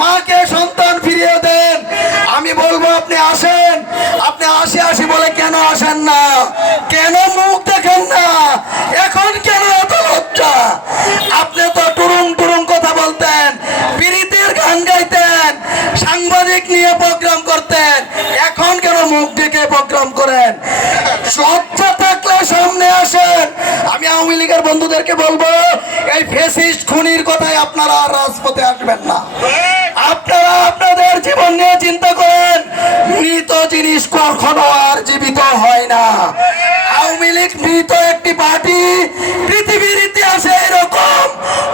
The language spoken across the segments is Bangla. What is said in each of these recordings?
মাকে সন্তান ফিরিয়ে দেন। আমি বলবো আপনি আসেন, আপনি আসি বলে কেন আসেন না? কেন মুখ দেখেন না? এখন কেন এত লজ্জা? আপনি তো টুরুং টুরুং কথা বলতেন, প্রীতির গান গাইতেন, সাংবাদিক নিয়ে প্রোগ্রাম করতেন, এখন কেন মুখ ডেকে প্রোগ্রাম করেন? লজ্জা থাকলে সামনে আসেন। আমি আওয়ামী লীগের বন্ধুদেরকে বলবো, এই ফ্যাসিস্ট খুনির কথায় আপনারা আর রাজপথে আসবেন না। আপনারা আপনাদের জীবন নিয়ে চিন্তা করেন। মৃত জিনিস কখনো আর জীবিত হয় না। আওয়ামী লীগ মৃত একটি পার্টি, পৃথিবীর ইতিহাসে এরকম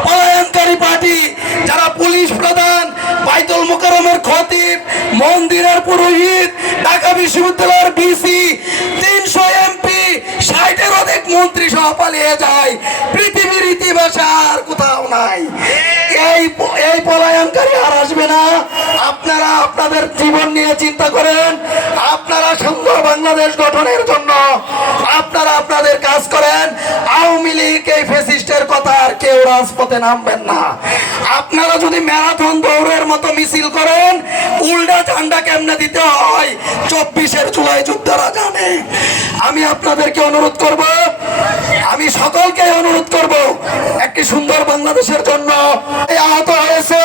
পলায়নকারী পার্টি, যারা পুলিশ প্রধান, বাইতুল মুকাররমের খতিব, মন্দিরের পুরোহিত, ঢাকা বিশ্ববিদ্যালয়ের ভিসি, 300 এমপি, 60-এর অধিক মন্ত্রী সহ পালিয়ে যায়। পৃথিবীর ইতিহাসে আর কোথাও নাই। এই পলায়নকারী আর আসবে না। আপনারা আপনাদের জীবন নিয়ে চিন্তা করেন। আপনারা সুন্দর বাংলাদেশ গঠনের জন্য আপনারা আপনাদের কাজ করেন। আওয়ামী লীগ এই ফ্যাসিস্টের কথা আর কেউ রাজপথে নামবেন না। আপনারা যদি ম্যারাথন দৌড়ের মতো মিছিল করেন, উল্টা ঝান্ডা কেমনে দিতে হয় 24-এর জুলাই যোদ্ধারা জানে। আমি আপনাদেরকে অনুরোধ করব, আমি সকলকে অনুরোধ করব, একটি সুন্দর বাংলাদেশের জন্য আহত হয়েছে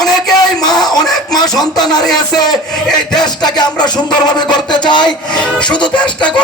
অনেক মা সন্তান হারিয়েছে। এই দেশটাকে আমরা সুন্দরভাবে করতে চাই। শুধু দেশটা